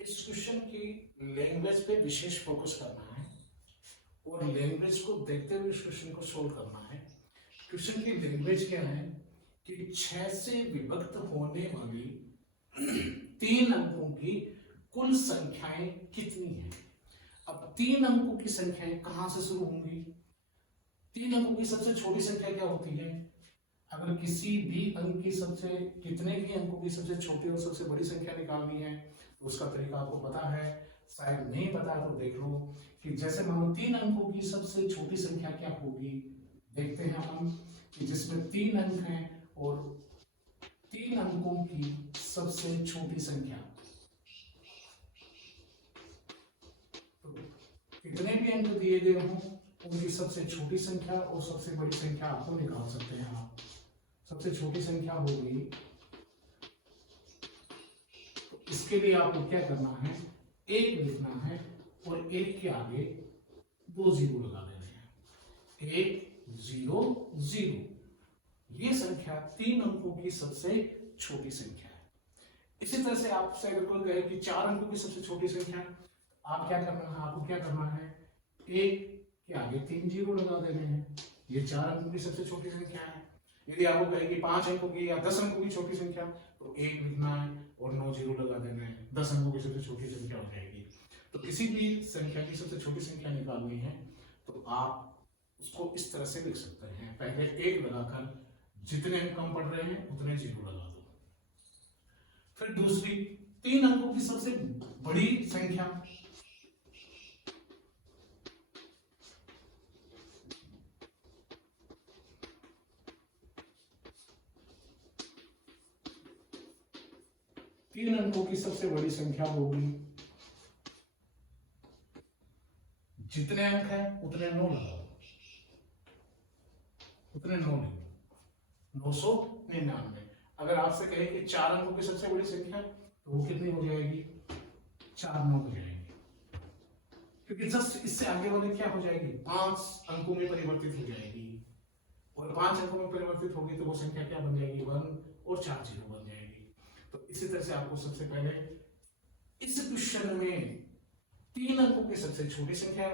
इस क्वेश्चन की लैंग्वेज पे विशेष फोकस करना है और लैंग्वेज को देखते हुए इस क्वेश्चन को सोल्व करना है। क्वेश्चन की लैंग्वेज क्या है कि 6 से विभक्त होने वाली 3 अंकों की कुल संख्याएं कितनी हैं। अब 3 अंकों की संख्याएं कहां से शुरू होंगी? 3 अंकों की सबसे छोटी संख्या क्या होती है? अगर किसी भी अंक की सबसे कितने भी अंकों की सबसे छोटी और सबसे बड़ी संख्या निकालनी है तो उसका तरीका आपको पता है। शायद नहीं पता तो देख लो कि जैसे मानो 3 अंकों की सबसे छोटी संख्या क्या होगी। देखते हैं हम कि जिसमें 3 अंक हैं और 3 अंकों की सबसे छोटी संख्या, तो कितने भी अंक दिए गए हों उनकी सबसे छोटी संख्या और सबसे बड़ी संख्या आपको निकाल सकते हैं आप। सबसे छोटी संख्या होगी तो इसके लिए आपको क्या करना है, 1 लिखना है और 1 के आगे 2 जीरो लगा देने हैं। 1 0 0 ये संख्या 3 अंकों की सबसे छोटी संख्या है। इसी तरह से आपसे अगर कोई कहे कि 4 अंकों की सबसे छोटी संख्या, आप क्या करना है, आपको क्या करना है, 1 के आगे 3 जीरो लगा देने हैं। ये 4 अंकों की सबसे छोटी संख्या है। यदि आपको कहे कि 5 अंकों की या 10 अंकों की छोटी संख्या तो 1 लिखना है और 9 जीरो लगा देना है। 10 अंकों की सबसे छोटी संख्या हो जाएगी। तो किसी भी संख्या की सबसे छोटी संख्या निकालनी है तो आप उसको इस तरह से लिख सकते हैं। पहले 1 लगाकर जितने अंक कम पड़ रहे हैं उतने जीरो लगा दो। फिर दूसरी 3 अंकों की सबसे बड़ी संख्या, तीन अंकों की सबसे बड़ी संख्या होगी, जितने अंक है उतने 9 लगाओ, उतने 9 लिखो, 999। अगर आपसे कहे कि 4 अंकों की सबसे बड़ी संख्या तो वो कितनी हो जाएगी, 4 9 हो जाएगी। क्योंकि जस्ट इससे आगे वाले क्या हो जाएगी, 5 अंकों में परिवर्तित हो जाएगी और 5 अंकों में परिवर्तित होगी तो वो संख्या क्या बन जाएगी, 1 और 4 जीरो बन जाएगी। तो इसी तरह से आपको सबसे पहले इस क्वेश्चन में 3 अंकों की सबसे छोटी संख्या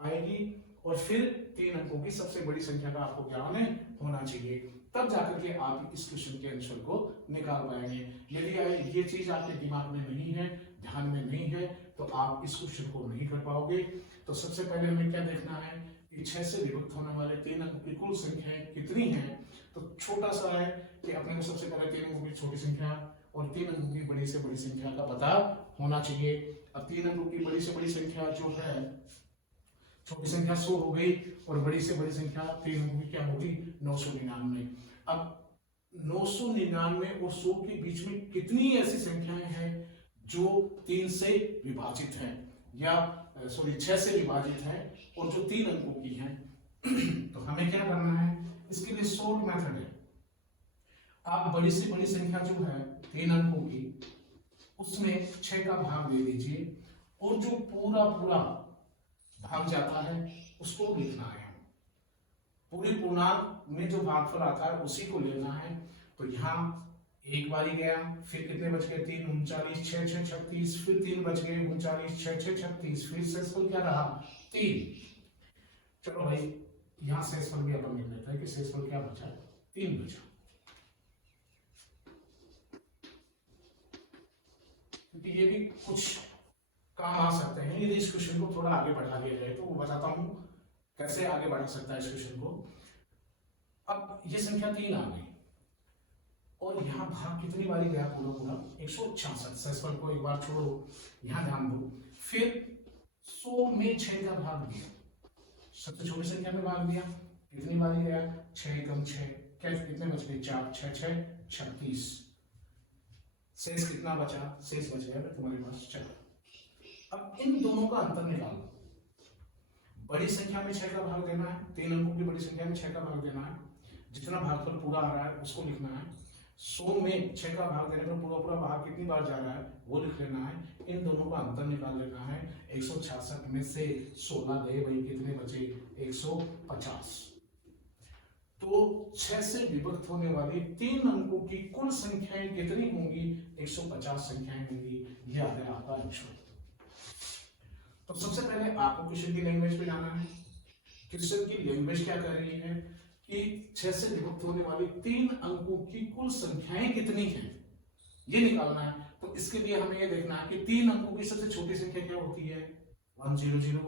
आएगी और फिर 3 अंकों की सबसे बड़ी संख्या का आपको ज्ञान होना चाहिए, तब जाकर के आप इस क्वेश्चन के आंसर को निकाल पाएंगे। यदि ये चीज आपके दिमाग में नहीं है, ध्यान में नहीं है, तो आप इस क्वेश्चन को नहीं कर पाओगे। तो सबसे पहले हमें क्या देखना है कि 6 से विभक्त होने वाले 3 अंकों की कुल संख्याएं कितनी हैं। तो छोटा सा है कि अपने को सबसे पहले 3 अंकों की छोटी संख्या और 3 अंकों की बड़ी से बड़ी संख्या का पता होना चाहिए। अब 3 अंकों की बड़ी से बड़ी संख्या जो है, छोटी संख्या 100 हो गई और बड़ी से बड़ी संख्या 3 अंकों की क्या होगी, 999। अब 999 और 100 के बीच में कितनी ऐसी संख्याएं हैं जो 3 से विभाजित हैं या सॉरी 6 से विभाजित हैं और जो 3 अंकों की हैं। तो हमें क्या करना है, इसके लिए शॉर्ट मेथड है। आप बड़ी से बड़ी संख्या जो है 3 अंकों की, उसमें 6 का भाग दे दीजिए और जो पूरा पूरा भाग जाता है उसको लिखना है। पूरी पूर्णांक में जो भागफल आता है उसी को लेना है। तो यहाँ 1 बारी गया, फिर कितने बच गए, 3 39 6 6 36, फिर 3 बच गए 39 6 6 36, फिर शेषफल क्या रहा, 3। चलो भाई यहाँ शेषफल भी अपन लिख लेते हैं कि शेषफल क्या बचा, 3 बचा। क्योंकि ये भी कुछ काम आ सकते हैं यदि इस क्वेश्चन को थोड़ा आगे बढ़ा दिया जाए, तो वो बताता हूं कैसे आगे बढ़ा सकता है इस क्वेश्चन को। अब ये संख्या 3 आ गई और यहाँ भाग कितनी बारी गया, पूरा पूरा 166। शेषफल को एक बार छोड़ो, यहाँ ध्यान दो। फिर 100 में 6 का भाग दिया, सबसे छोटी संख्या में भाग दिया, कितनी बारी गया, 6 कम 6, क्या कितने बच गए, 4 6 6 36। शेष कितना बचा, शेष बच गया तुम्हारे पास 4। अब इन दोनों का अंतर निकालो। बड़ी संख्या में 6 का भाग देना है, 3 अंकों की बड़ी संख्या में 6 का भाग देना है, जितना भागफल पूरा आ रहा है उसको लिखना है। 100 में 6 का भाग देने पर पूरा पूरा भाग कितनी बार जा रहा है वो लिख लेना है। इन दोनों का अंतर निकाल लेना है। 166 में से 16 गए, वही कितने बचे, 150। तो 6 से विभक्त होने वाली 3 अंकों की कुल संख्याएं कितनी होंगी, 150 संख्याएं होंगी। ये आ गया आपका आंसर। तो सबसे पहले आपको क्वेश्चन की लैंग्वेज पे जाना है। क्वेश्चन की लैंग्वेज क्या कह रही है कि 6 से विभक्त होने वाली 3 अंकों की कुल संख्याएं कितनी हैं, ये निकालना है। तो इसके लिए हमें ये देखना है कि 3 अंकों की सबसे छोटी संख्या क्या होती है 100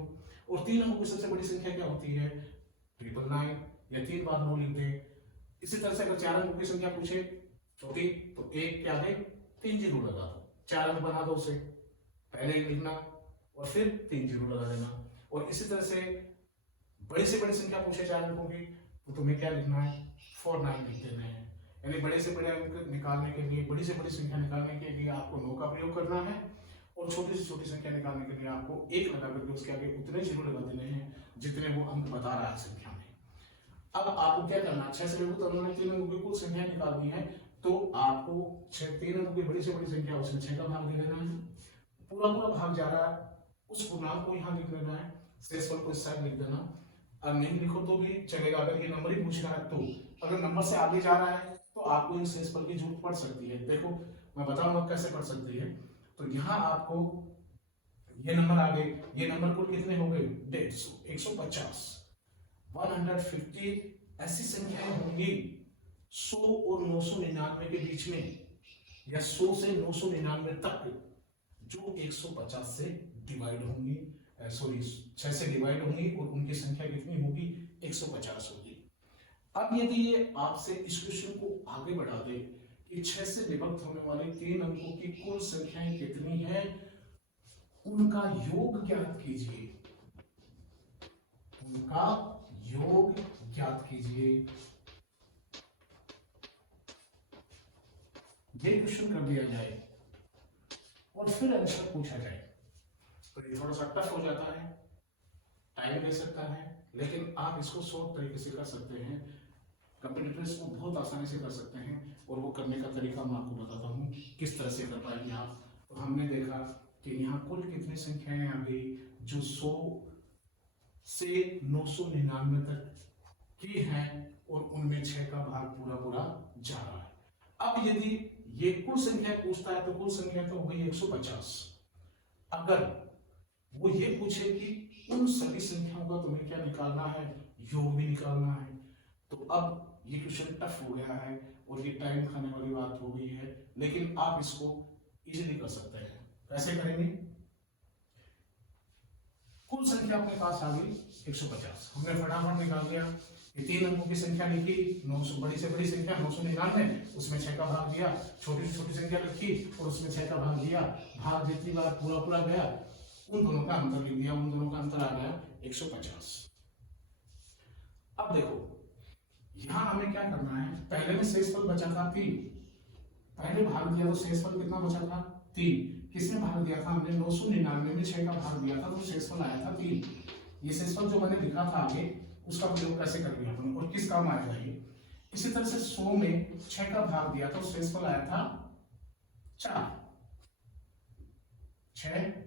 और 3 अंकों की सबसे बड़ी संख्या क्या होती है 999 या 3 बार 9 लिख दे। इसी तरह से अगर 4 अंकों की संख्या पूछे छोटी तो एक क्या दे 3 जीरो लगा दो, 4 अंक बना दो उसे, पहले लिखना और फिर 3 जीरो लगा देना। और इसी तरह से बड़ी से बड़ी संख्या पूछे 4 अंकों की तो तुम्हें क्या लिखना है 49 लिख देना है। यानी बड़े से बड़े अंक निकालने के लिए, बड़ी से बड़ी संख्या निकालने के लिए आपको 9 का प्रयोग करना है और छोटी से छोटी संख्या निकालने के लिए आपको 1 लगा करके उसके आगे उतने जीरो लगा देने हैं जितने वो अंक बता रहा है संख्या में। अब आपको क्या करना है 6 से विभक्त उन्होंने 3 अंकों की कुल संख्या निकाल दी है तो आपको 3 अंकों की बड़ी से बड़ी संख्या उसमें 6 का भाग दे देना है। पूरा पूरा भाग जा रहा है उस पूर्णांक को यहाँ लिख देना है, शेषफल को इस साइड लिख देना। और नहीं लिखो तो भी चलेगा, अगर ये नंबर ही पूछ रहा है तो। अगर नंबर से आगे जा रहा है तो आपको इन शेषफल की जरूरत पड़ सकती है। देखो मैं बताऊंगा कैसे पड़ सकती है। तो यहाँ आपको ये नंबर आ गए, ये नंबर कुल कितने हो गए 150 150 150 ऐसी संख्याएं होंगी 100 और 999 के बीच में या 100 से 999 तक जो 150 से डिवाइड होंगी, सॉरी 6 से डिवाइड होंगी और उनकी संख्या कितनी होगी 150 होगी। अब यदि ये आपसे इस क्वेश्चन को आगे बढ़ा दे कि 6 से विभक्त होने वाले 3 अंकों की कुल संख्याएं कितनी हैं, उनका योग ज्ञात कीजिए, उनका योग ज्ञात कीजिए, ये क्वेश्चन कर दिया जाए और फिर आंसर पूछा जाए तो ये थोड़ा सा टफ हो जाता है, टाइम ले सकता है, लेकिन आप इसको शॉर्ट तरीके से कर सकते हैं। कंप्यूटर इसको बहुत आसानी से कर सकते हैं और वो करने का तरीका मैं आपको बताता हूँ किस तरह से कर पाएंगे आप। तो हमने देखा कि यहाँ कुल कितनी संख्याएं आ गई जो 100 से 999 तक की हैं और उनमें 6 का भाग पूरा पूरा जा रहा है। अब यदि ये कुल संख्या पूछता है तो कुल संख्या तो हो गई 150। अगर वो ये पूछे कि उन सभी संख्याओं का तुम्हें क्या निकालना है, योग भी निकालना है, तो अब ये क्वेश्चन टफ हो गया है और ये टाइम खाने वाली बात हो गई है, लेकिन आप इसको इजीली कर सकते हैं। कैसे करेंगे, कुल संख्या अपने पास आ गई 150, हमने फटाफट निकाल दिया। ये 3 अंकों की संख्या लिखी, 900 बड़ी से बड़ी संख्या 999, उसमें 6 का भाग दिया, छोटी से छोटी संख्या लिखी और उसमें 6 का भाग दिया, भाग जितनी बार पूरा पूरा गया उन दोनों का अंतर लिख दिया, उन दोनों का अंतर आ गया 150। अब देखो यहां हमें क्या करना है, पहले में शेषफल बचा था 3, पहले भाग दिया तो शेषफल कितना बचा था 3, किसने भाग दिया था हमने 999 में 6 का भाग दिया था तो शेषफल आया था 3। ये शेषफल जो मैंने लिखा था आगे उसका प्रयोग कैसे करेंगे अपन और किस काम आएगा ये। इसी तरह से 100 में 6 का भाग दिया तो शेषफल आया था 4, 6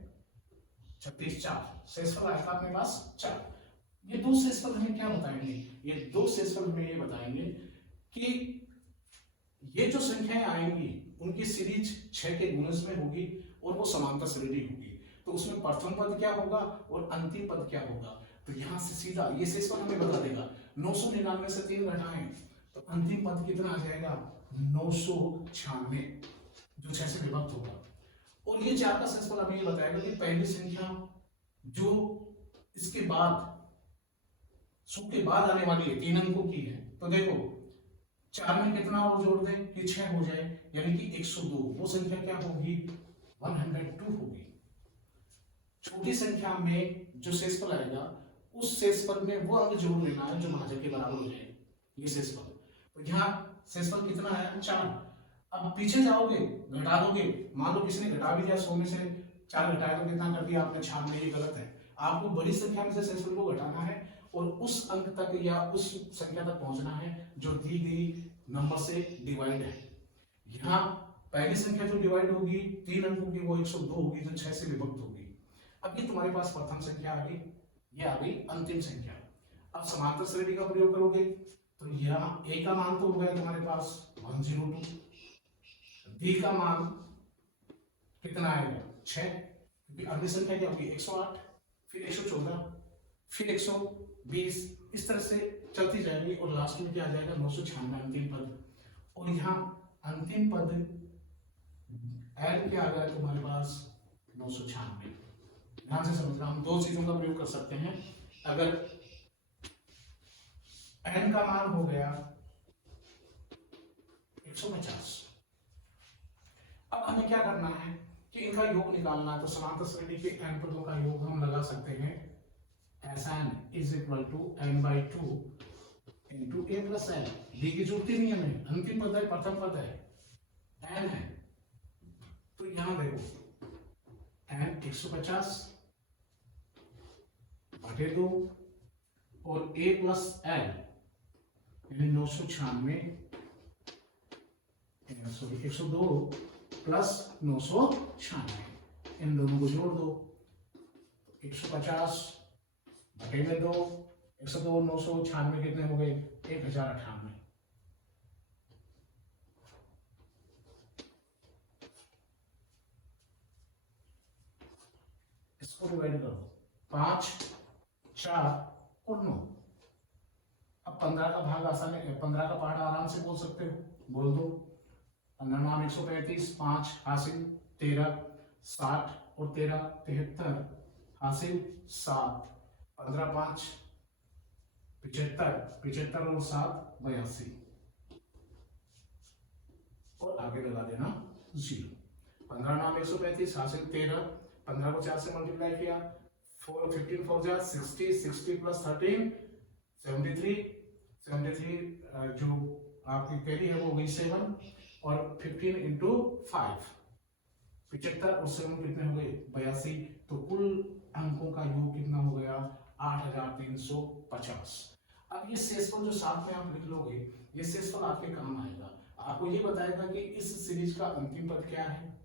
36 4, शेषफल आया था अपने पास 4। ये दो शेषफल हमें क्या बताएंगे, ये दो शेषफल हमें ये बताएंगे कि ये जो संख्याएं आएंगी उनकी सीरीज 6 के गुणज में होगी और वो समांतर श्रेणी होगी, तो उसमें प्रथम पद क्या होगा और अंतिम पद क्या होगा। तो यहां से सीधा ये शेषफल हमें बता देगा 999 से 3 घटाएं तो अंतिम पद कितना आ जाएगा 996 जो 6 से विभक्त होगा। और ये 4 का शेषफल हमें ये बताएगा कि पहली संख्या जो इसके बाद 100 के बाद आने वाली है 3 अंकों की है, तो देखो 4 में कितना और जोड़ दें कि 6 हो जाए, यानी कि 102, वो संख्या क्या होगी 102 होगी। छोटी संख्या में जो शेषफल आएगा उस शेषफल में वो अंक जोड़ लेना है जो भाजक के बराबर हो जाए, ये शेषफल। तो यहाँ शेषफल कितना है 4। अब पीछे जाओगे घटा दोगे, मान लो किसी ने घटा भी दिया 100 में से 4 घटाया तो कितना कर दिया आपने 96, ये गलत है। आपको बड़ी संख्या में से शेषफल को घटाना है और उस अंक तक या उस संख्या तक पहुंचना है जो दी गई नंबर से डिवाइड है। यहाँ पहली संख्या जो डिवाइड होगी 3 अंकों की वो 102 होगी जो 6 से विभक्त होगी। अब ये तुम्हारे पास प्रथम संख्या आ गई, ये आ गई अंतिम संख्या। अब समांतर श्रेणी का प्रयोग करोगे तो यहाँ ए का मान तो हो गया तुम्हारे पास 102, बी का मान कितना आएगा 6, क्योंकि अगली संख्या क्या होगी 108, फिर 114, फिर 120, इस तरह से चलती जाएगी और लास्ट में क्या आ जाएगा 996 अंतिम पद। और यहाँ अंतिम पद एल क्या आ गया तुम्हारे पास 996। ध्यान से समझना, हम दो चीजों का प्रयोग कर सकते हैं। अगर एन का मान हो गया 150, अब हमें क्या करना है कि इनका योग निकालना है। तो समांतर श्रेणी के एन पदों का योग हम लगा सकते हैं Sn is equal to n/2 into a plus n. D की जुड़ती नहीं है, अंतिम पद है, प्रथम पद है, n है। तो यहां देखो n 150 बटे 2 और a प्लस एल यानी 996, सॉरी 102 प्लस 996, इन दोनों को जोड़ दो। 150 बटे में 2, 102 996 कितने हो गए 1098। इसको डिवाइड करो 5, 4 और 9। अब 15 का भाग आसान है, 15 का पहाड़ आराम से बोल सकते हो, बोल दो। 15 नाम 135, 5 हासिल 13, 60 और 13 73 हासिल 7, 15 5 75, 75 और 7 82 और आगे लगा देना 0। 15 नाम 135 हासिल 13, 15 को 4 से मल्टीप्लाई किया 4 15 4 जा 60, 60 प्लस 13 73, 73 जो आपकी कैरी है वो गई 7 और 15 इंटू 5 75 और 7 कितने हो गए 82। तो कुल अंकों का योग कितना हो गया 8350। अब ये शेषफल जो साथ में आप लिख लोगे, ये शेषफल आपके काम आएगा, आपको ये बताएगा कि इस सीरीज का अंतिम पद क्या है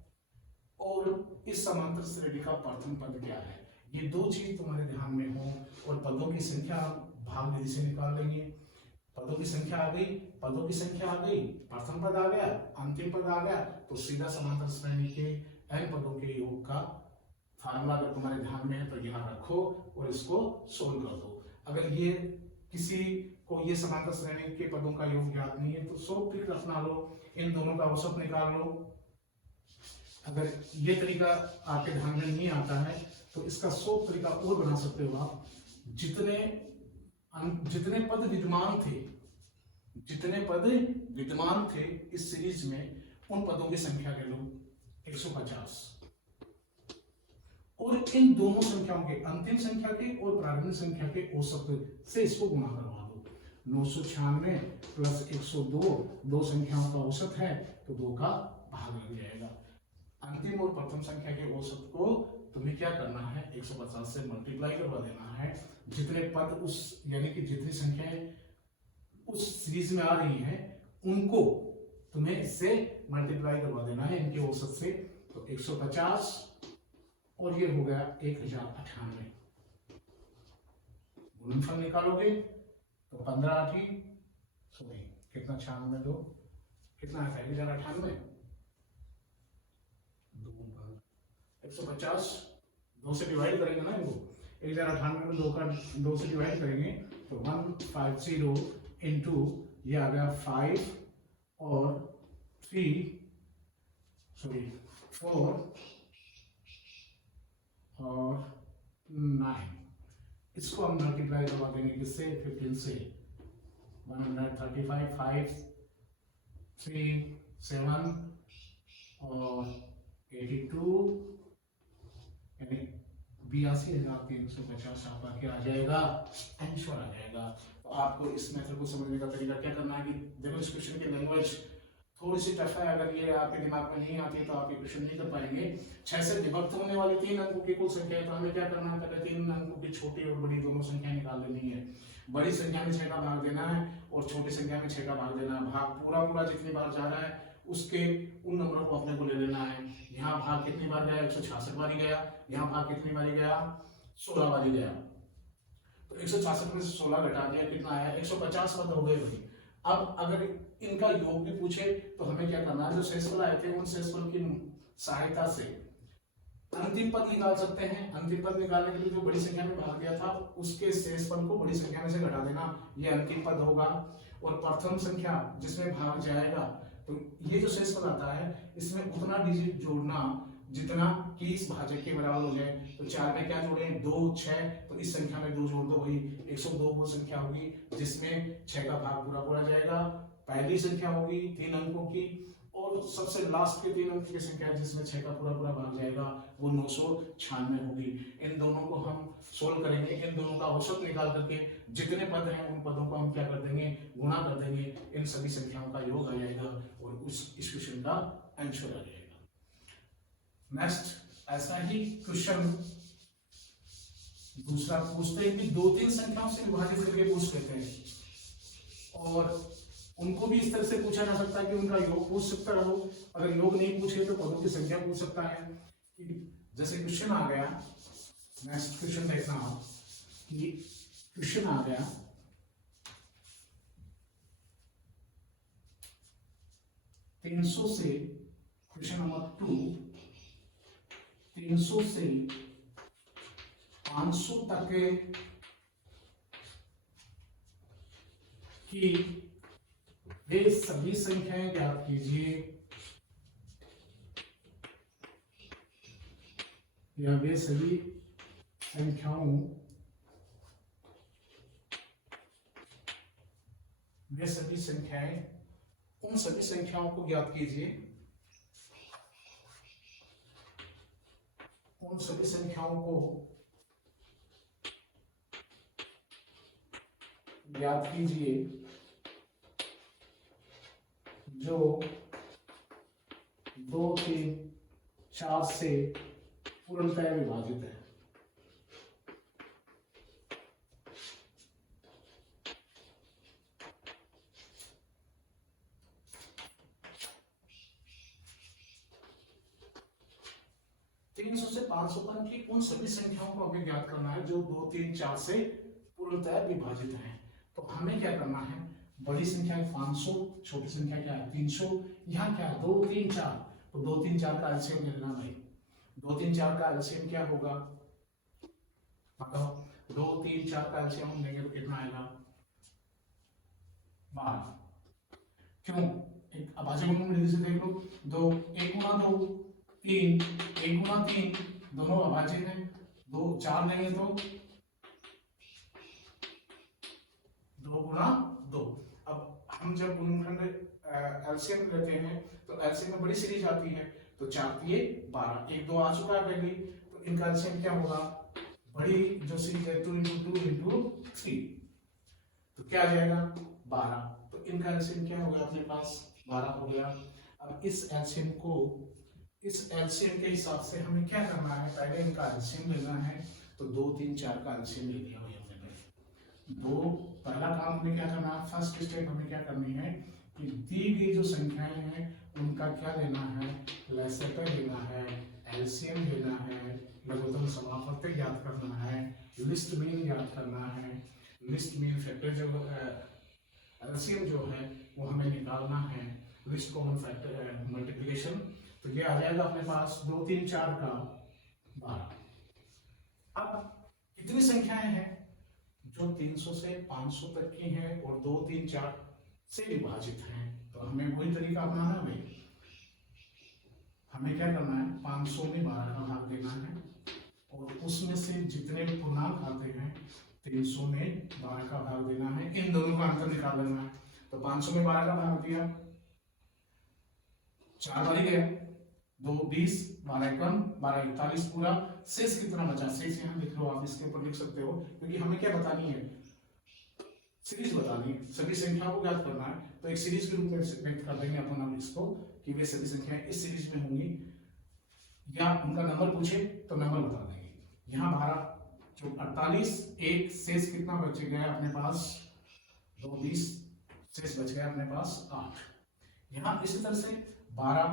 और इस समांतर श्रेणी का प्रथम पद क्या है। ये दो चीज तुम्हारे ध्यान में हो और पदों की संख्या भाग विधि से निकाल लेंगे। पदों की संख्या आ गई, पदों की संख्या आ गई, प्रथम पद आ गया, अंतिम पद आ गया, तो सीधा समांतर श्रेणी के n पदों के योग का फार्मूला अगर तुम्हारे ध्यान में है तो यहाँ रखो और इसको सोल्व कर दो। अगर ये किसी को ये समांतर श्रेणी के पदों का योग याद नहीं है तो 100 ट्रिक रखना लो, इन दोनों का औसत निकाल लो। अगर ये तरीका आपके ध्यान में नहीं आता है तो इसका 100 तरीका और बना सकते हो आप। जितने पद विद्यमान थे, जितने पद विद्यमान थे इस सीरीज में, उन पदों की संख्या ले लो 150 और इन दोनों संख्याओं के अंतिम संख्या के और प्रारंभिक संख्या के औसत से इसको गुणा करवा दो। 996 प्लस 102 दो संख्याओं का औसत है तो 2 का भाग लग जाएगा। अंतिम और प्रथम संख्या के औसत को तुम्हें क्या करना है 150 से मल्टीप्लाई करवा देना है। जितने पद उस यानी कि जितनी संख्याएं उस सीरीज में आ रही हैं उनको तुम्हें इससे मल्टीप्लाई करवा देना है इनके औसत से। तो 150 और ये हो गया 1098। गुणनफल निकालोगे तो 15 8 सॉरी कितना 96 2 कितना आता है 1098। 150 2 से डिवाइड करेंगे ना इनको, 1098 में 2 से डिवाइड करेंगे तो 150 इंटू ये आ गया 5 और 3 सॉरी 4 और 9। इसको हम मल्टीप्लाई करवा देंगे किससे 15 से 135 5 3 7 और 82 यानी 82,350 आपका क्या आ जाएगा आंसर आ जाएगा। तो आपको इस मेथड को समझने का तरीका क्या करना है कि देखो इस क्वेश्चन की लैंग्वेज थोड़ी सी टफ है, अगर ये आपके दिमाग में नहीं आती तो आप ये क्वेश्चन नहीं कर पाएंगे। 6 से विभक्त होने वाली 3 अंकों की कुल संख्या है तो हमें क्या करना है पहले 3 अंकों की छोटी और बड़ी दोनों संख्याएं निकाल लेनी है। बड़ी संख्या में 6 का भाग देना है और छोटी संख्या में 6 का भाग देना है। भाग पूरा जितनी बार जा रहा है उसके उन नंबरों को अपने को ले लेना है। यहाँ भाग कितनी बार गया 166 बार गया, यहाँ भाग कितनी बार गया 16 बार गया। तो 166 में से 16 घटा दिया कितना आया 150 पद हो गए भाई। अब अगर इनका योग भी पूछे तो हमें क्या करना है, जो शेषफल आए थे उन शेषफल की सहायता से अंतिम पद निकाल सकते हैं। अंतिम पद निकालने के लिए जो बड़ी संख्या में भाग गया था उसके शेष पद को बड़ी संख्या में से घटा देना, ये अंतिम पद होगा। और प्रथम संख्या जिसमें भाग जाएगा, तो ये जो शेष पद आता है इसमें उतना डिजिट जोड़ना जितना कि इस भाजक के बराबर हो जाए। तो 4 में क्या जोड़े, 2, 6, तो इस संख्या में 2 जोड़ दो, वही 102 वो संख्या होगी जिसमें 6 का भाग पूरा पूरा जाएगा। पहली संख्या होगी 3 अंकों की, और सबसे लास्ट के 3 अंक की संख्या जिसमें 6 का पूरा पूरा भाग जाएगा वो 996 होगी। इन दोनों को हम सोल्व करेंगे, इन दोनों का औसत निकाल करके जितने पद हैं उन पदों को हम क्या कर देंगे, गुणा कर देंगे, इन सभी संख्याओं का योग आ जाएगा और इस क्वेश्चन का आंसर आ जाएगा। नेक्स्ट ऐसा ही क्वेश्चन दूसरा पूछते हैं कि 2-3 संख्याओं से विभाजित करके पूछ लेते हैं, और उनको भी इस तरह से पूछा जा सकता है कि उनका योग पूछ सकता है। अगर योग नहीं पूछे तो पदों की संख्या पूछ सकता है। जैसे क्वेश्चन आ गया, नेक्स्ट क्वेश्चन देखना आप कि क्वेश्चन आ गया 300 से, क्वेश्चन नंबर 2, 300 से 500 तक की वे सभी संख्याएं ज्ञात कीजिए, या वे सभी संख्याओं, वे सभी संख्याएं, उन सभी संख्याओं को ज्ञात कीजिए, उन सभी संख्याओं को ज्ञात कीजिए जो 2, 3, 4 से पूर्णतः विभाजित है। से 500 तक की उन सभी संख्याओं को हमें ज्ञात करना है जो 2, 3, 4 से पूर्णतः विभाजित है। तो हमें क्या करना है, बड़ी संख्या है 500, छोटी संख्या क्या है 300, यहाँ क्या है 2, 3, 4, तो 2, 3, 4 का एलसीएम लेना भाई। 2, 3, 4 का एलसीएम क्या होगा बताओ, 2, 3, 4 का एलसीएम हम लेंगे तो कितना आएगा 12। क्यों, एक अभाज्य गुणन विधि से देख लो, 2 1 गुणा 2 3, 1 गुणा 3, दोनों अभाज्य हैं, 2 4 लेंगे तो 2 गुणा 2। अब हम जब गुणनखंड एलसीएम लेते हैं तो एलसीएम में बड़ी सीरीज आती है, तो 4 ये 12, 1 2 आ चुका है पहले, तो इनका एलसीएम क्या होगा, बड़ी जो सीरीज है 2 × 2 × 3, तो क्या आ जाएगा 12, तो इनका एलसीएम क्या होगा अपने पास 12 हो गया। अब इस एलसीएम को, इस एलसीएम के हिसाब से हमें क्या करना है, पहले इनका एलसीएम लेना है, तो 2, 3, 4 का एलसीएम ले लिया भाई हमने। दो पहला काम हमें क्या करना है, फर्स्ट स्टेप हमें क्या करनी है कि दी गई जो संख्याएं हैं उनका क्या लेना है, लसागु लेना है, एलसीएम लेना है, लघुत्तम समापवर्तक ज्ञात करना है, लिस्ट मीन ज्ञात करना है। लिस्ट मीन फैक्टर जो एलसीएम जो है वो हमें निकालना है, लिस्ट कॉमन फैक्टर मल्टीप्लिकेशन, तो ये आ जाएगा अपने पास 2, 3, 4 का 12। अब कितनी संख्याएं हैं जो 300 से 500 तक की हैं और 2, 3, 4 से विभाजित हैं, तो हमें वही तरीका अपनाना है भाई। हमें क्या करना है, 500 में 12 का भाग देना है और उसमें से जितने भी पूर्णांक आते हैं 300 में 12 का भाग देना है, इन दोनों का अंतर निकाल लेना है। तो 500 में 12 का भाग दिया, 4 बार गया, 2 20, 12 1 12 41 पूरा, शेष कितना बचा, शेष यहाँ लिख लो आप, इसके ऊपर लिख सकते हो, क्योंकि हमें क्या बतानी है, सीरीज बतानी है, सभी संख्याओं को ज्ञात करना है, तो एक सीरीज के रूप में व्यक्त कर देंगे अपन अब इसको कि वे सभी संख्याएं इस सीरीज में होंगी, या उनका नंबर पूछे तो नंबर बता देंगे। यहाँ 12 जो 48, एक शेष कितना बच गया अपने पास 2 20, शेष बच गया अपने पास 8। यहाँ इसी तरह से 12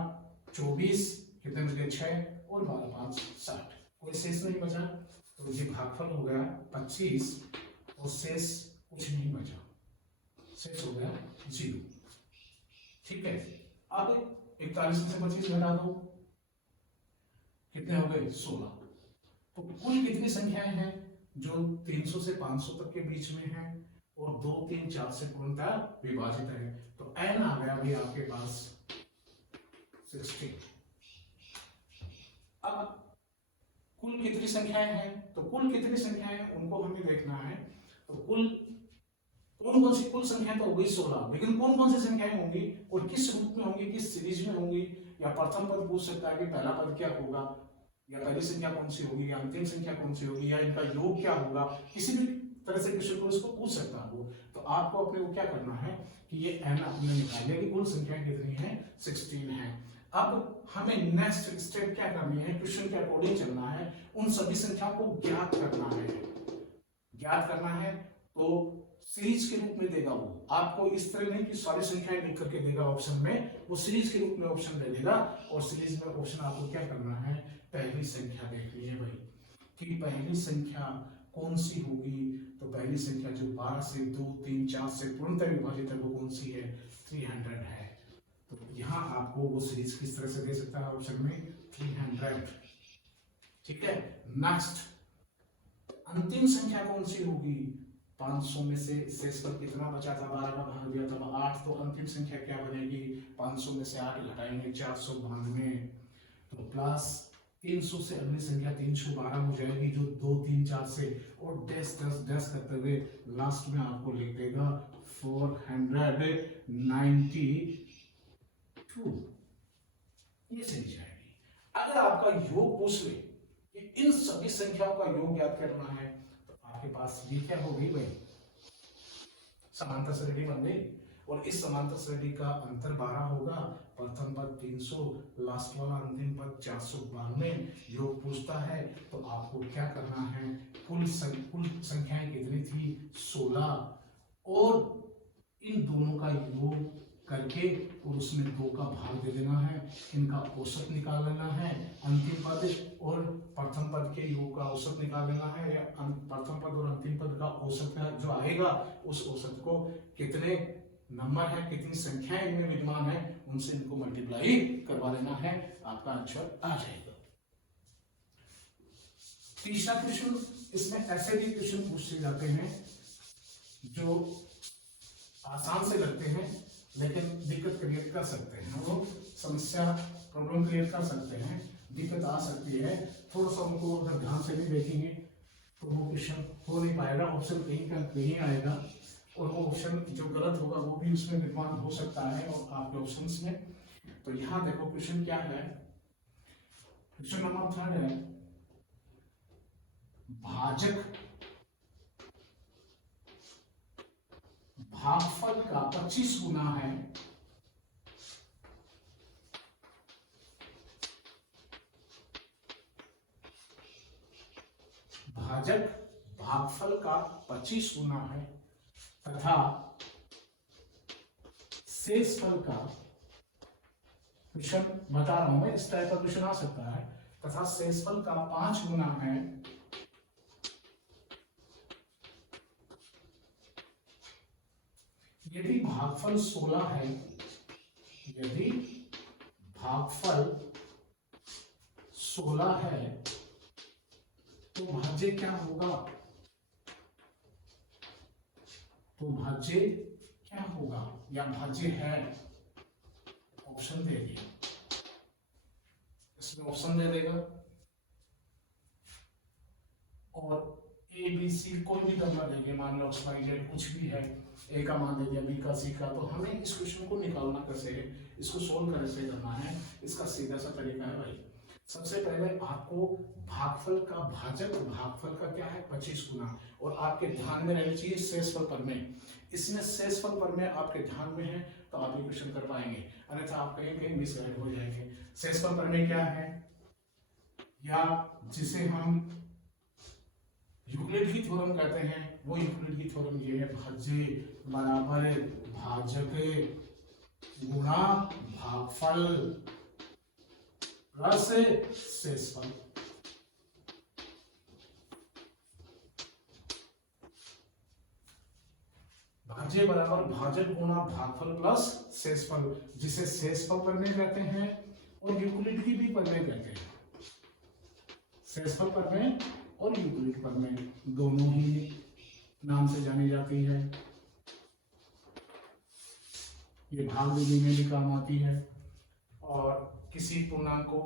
24 कितने बच गए 6 और 12 5 60, कोई शेष नहीं बचा, तो ये भागफल हो गया 25 और शेष कुछ नहीं बचा, शेष हो गया 0। ठीक है, अब 41 में से 25 घटा दो, कितने हो गए 16। तो कुल कितनी संख्याएं हैं जो 300 से 500 तक के बीच में है और 2 3 4 से पूर्णतः विभाजित है। तो n आ गया भाई आपके पास 16। अब कुल कितनी संख्याएं हैं, तो कुल कितनी संख्याएं हैं उनको हमें देखना है। तो कुल कौन कौन सी कुल संख्या तो हो गई 16, लेकिन कौन कौन सी संख्याएं होंगी और किस रूप में होंगी, किस सीरीज में होंगी, या प्रथम पद पूछ सकता है कि पहला पद क्या होगा, या पहली संख्या कौन सी होगी, या अंतिम संख्या कौन सी होगी, या इनका योग क्या होगा, किसी भी तरह से क्वेश्चन को इसको पूछ सकता है वो। तो आपको अपने को क्या करना है कि ये n अपने निकालने की कुल संख्या कितनी है 16 है। अब हमें नेक्स्ट स्टेप क्या करनी है, क्वेश्चन के अकॉर्डिंग चलना है, उन सभी संख्याओं को ज्ञात करना है। ज्ञात करना है तो सीरीज के रूप में देगा वो आपको, इस तरह नहीं कि सारी संख्याएं लिख करके देगा ऑप्शन में, वो सीरीज के रूप में ऑप्शन दे देगा। और सीरीज में ऑप्शन आपको क्या करना है, पहली संख्या देखनी है भाई कि पहली संख्या कौन सी होगी। तो पहली संख्या जो 12 से 2 3 4 से पूर्णतः विभाजित है वो कौन सी है, 300 है। तो यहाँ आपको वो सीरीज किस तरह से दे सकता है ऑप्शन में 300। ठीक है, नेक्स्ट अंतिम संख्या कौन सी होगी, 500 में से शेष पर कितना बचा था, 12 का भाग दिया था 8, तो अंतिम संख्या क्या बनेगी, 500 में से 8 घटाएंगे 492, तो प्लस 300 से अगली संख्या 312 हो जाएगी जो 2 3 4 से, और डैश डैश डैश करते हुए लास्ट में आपको लिख देगा 492, ये सही जाएगी। अगर आपका योग पूछ ले कि इन सभी संख्याओं का योग ज्ञात करना है, तो आपके पास भी क्या होगी भाई, समांतर श्रेणी बन गई। और इस समांतर श्रेणी का अंतर 12 होगा, प्रथम पद 300, लास्ट वाला अंतिम पद 492, योग पूछता है। तो आपको क्या करना है, कुल संख्याएं कितनी थी 16, और इन दोनों का योग करके और उसमें 2 का भाग दे देना है, इनका औसत निकाल लेना है, अंतिम पद और प्रथम पद के योग का औसत निकाल लेना है, या प्रथम पद और अंतिम पद का औसत जो आएगा उस औसत को कितने नंबर है, कितनी संख्याएं इनमें विद्यमान है, उनसे इनको मल्टीप्लाई करवा लेना है, आपका आंसर आ जाएगा। तीसरा क्वेश्चन, इसमें ऐसे भी क्वेश्चन पूछे जाते हैं जो आसान से लगते हैं लेकिन दिक्कत क्रिएट कर सकते हैं, वो समस्या प्रॉब्लम क्रिएट कर सकते हैं, दिक्कत आ सकती है। थोड़ा सा उनको अगर ध्यान से नहीं देखेंगे तो वो क्वेश्चन हो नहीं पाएगा, ऑप्शन कहीं का कहीं आएगा, और वो ऑप्शन जो गलत होगा वो भी उसमें निर्माण हो सकता है और आपके ऑप्शंस में। तो यहाँ देखो क्वेश्चन क्या है, क्वेश्चन नंबर 3 है, भाजक भागफल का 25 गुना है, भाजक भागफल का 25 गुना है तथा शेषफल का, क्वेश्चन बता रहा हूं मैं, इस टाइप का क्वेश्चन आ सकता है, तथा शेषफल का 5 गुना है, यदि भागफल 16 है, यदि भागफल 16 है तो भाज्य क्या होगा, तो भाज्य क्या होगा, या भाज्य है, ऑप्शन दे दिया, इसमें ऑप्शन दे देगा, और ए बी सी कोई भी नंबर देंगे, मान लो XYZ कुछ भी है, ए का मान दे दिया, बी का, सी का। तो हमें इस क्वेश्चन को निकालना कैसे है, इसको सोल्व कैसे करना है, इसका सीधा सा तरीका है भाई, सबसे पहले आपको भागफल का, भाजक भागफल का क्या है 25 गुना, और आपके ध्यान में रहनी चाहिए शेषफल पर में, इसमें शेषफल पर में आपके ध्यान में है तो आप ये क्वेश्चन कर पाएंगे, अन्यथा आप कहीं कहीं मिसगाइड हो जाएंगे। शेषफल पर में क्या है, या जिसे हम यूक्लिड की थ्योरम कहते हैं, वो यूक्लिड की थ्योरम ये है, भाज्य बराबर भाजक गुणा भागफल प्लस शेषफल। भाज्य बराबर भाजक गुणा भागफल प्लस शेषफल, जिसे शेषफल प्रमेय कहते हैं और यूक्लिड की भी प्रमेय कहते हैं। शेषफल प्रमेय और यूक्लिड प्रमेय दोनों ही नाम से जानी जाती है। ये भाग विधि में भी काम आती है। और किसी पूर्णांक को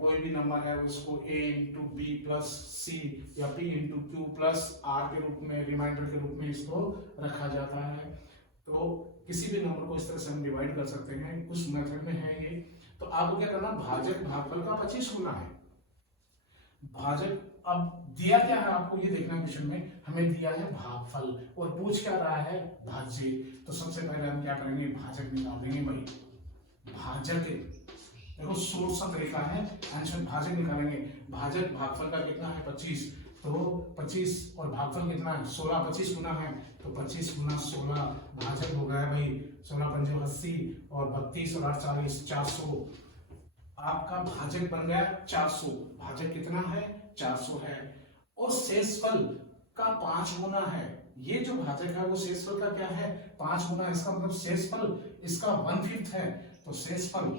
कोई भी नंबर है उसको a into B plus C या p into Q plus R के रूप में, रिमाइंडर के रूप में इसको रखा जाता है। तो किसी भी नंबर को इस तरह से हम डिवाइड कर सकते हैं, उस मेथड में है ये। तो आपको क्या करना, भाजक भागफल का 25 गुना है। भाजक अब दिया क्या है आपको ये देखना है क्वेश्चन में, हमें दिया है भागफल और पूछ क्या रहा है, भाज्य। तो सबसे पहले हम क्या करेंगे, भाजक निकाल देंगे भाई। भाजक देखो सोर्स सा तरीका है, आंसर भाजक निकालेंगे। भाजक भागफल का कितना है 25, तो 25 और भागफल कितना है 16, 25 गुना है तो 25 गुना 16 भाजक हो गया भाई 16 पंजे 80 और 32 और 8 40 400। आपका भाजक बन गया 400। भाजक कितना है 400 है। और शेषफल का 5 गुना है। ये जो भाजक है वो शेषफल का क्या है 5 गुना। इसका मतलब शेषफल इसका 1/5 है। तो शेषफल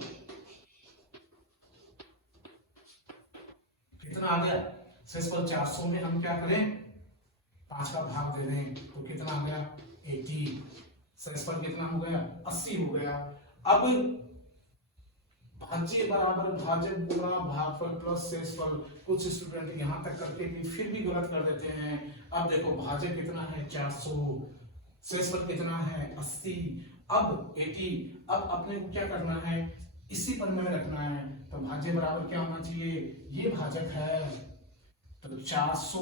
कितना आ गया, शेषफल 400 में हम क्या करें 5 का भाग दे दें तो कितना आ गया 80। शेषफल कितना हो गया 80 हो गया। अब भाज्य बराबर भाजक गुणा भागफल प्लस शेषफल। कुछ स्टूडेंट यहां तक करके भी फिर भी गलत कर देते हैं। अब देखो भाजक कितना है 400, शेषफल कितना है 80, अब 80। अब अपने को क्या करना है, इसी पर में रखना है। तो भाज्य बराबर क्या होना चाहिए, ये भाजक है तो 400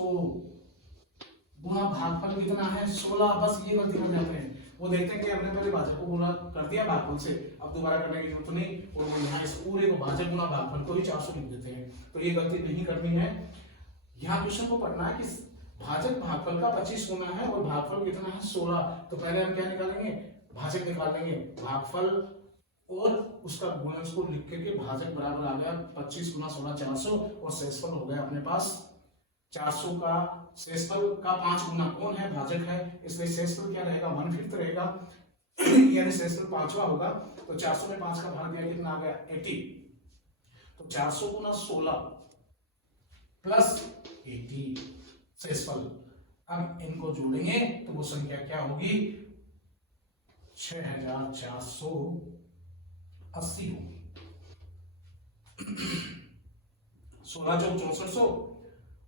गुणा भागफल कितना है 16। बस ये गलती कर जाते हैं, वो देखते हैं कि हमने पहले भाजक को गुणा कर दिया भागफल से, अब दोबारा करने की जरूरत नहीं, और वो यहाँ इस पूरे को भाजक गुणा भागफल को ही 400 लिख देते हैं। तो ये गलती नहीं करनी है। यहाँ क्वेश्चन को पढ़ना है कि भाजक भागफल का 25 गुना है और भागफल कितना है 16। तो पहले हम क्या निकालेंगे, भाजक निकाल लेंगे। भागफल और उसका गुणज को लिख के भाजक बराबर आ गया 25 गुना 16 400 और शेषफल हो गया अपने पास 400 का शेषफल का 5 गुना कौन है, भाजक है, इसलिए शेषफल क्या रहेगा 1/5 रहेगा यानी शेषफल 5वां होगा। तो 400 में 5 का भाग दिया कितना आ गया 80। तो 400 गुना 16 प्लस 80 शेषफल। अब इनको जोड़ेंगे तो वो संख्या क्या होगी 6480 होगी। 16 जो 6400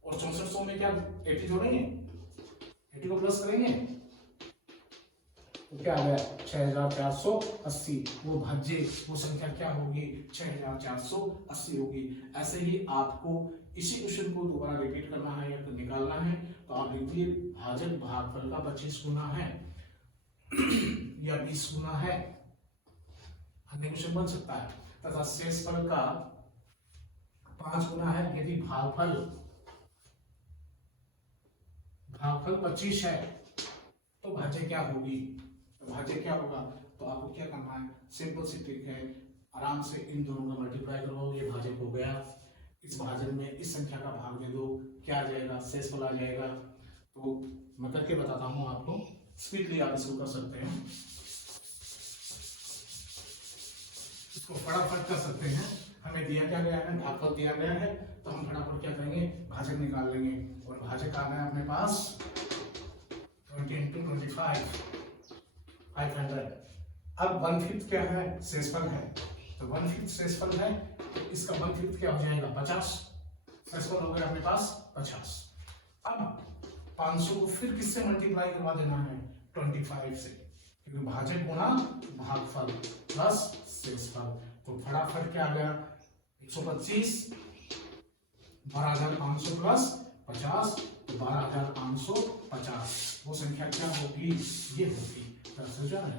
और 6400 में क्या 80 जोड़ेंगे, 80 को प्लस करेंगे तो क्या आ गया 6480। वो भाज्य वो संख्या क्या होगी 6480 होगी। ऐसे ही आपको इसी क्वेश्चन को दोबारा रिपीट करना है या निकालना है। तो आप लिखिए भाजक भागफल का 25 गुना है या 20 गुना है, अन्य क्वेश्चन बन सकता है, तथा शेषफल का 5 गुना है। यदि भागफल 25 है तो भाज्य क्या होगी, तो भाज्य क्या होगा। तो आपको क्या करना है, सिंपल सी ट्रिक है, आराम से इन दोनों का मल्टीप्लाई करवाओ, ये भाजक हो गया, इस भाजक में इस संख्या का भाग दे दो, क्या आ जाएगा शेषफल आ जाएगा। तो मैं करके बताता हूँ आपको, स्पीडली आप इसको कर सकते हैं, इसको फटाफट कर सकते हैं। हमें दिया क्या गया है, भागफल दिया गया है, तो हम फटाफट क्या करेंगे भाजक निकाल लेंगे। और भाजक आ गया अपने पास 20 × 25 500। अब 1/5 क्या है शेषफल है, तो 1/5 शेषफल है तो इसका 1/5 क्या हो जाएगा 50। शेषफल हो गया अपने पास 50। अब 500 को फिर किससे मल्टीप्लाई करवा देना है 25 से, क्योंकि भाजक गुणा भागफल प्लस शेषफल। तो फटाफट क्या आ गया 125, 12500 प्लस 50 तो 12550। वो संख्या क्या होगी, ये होगी 10,000।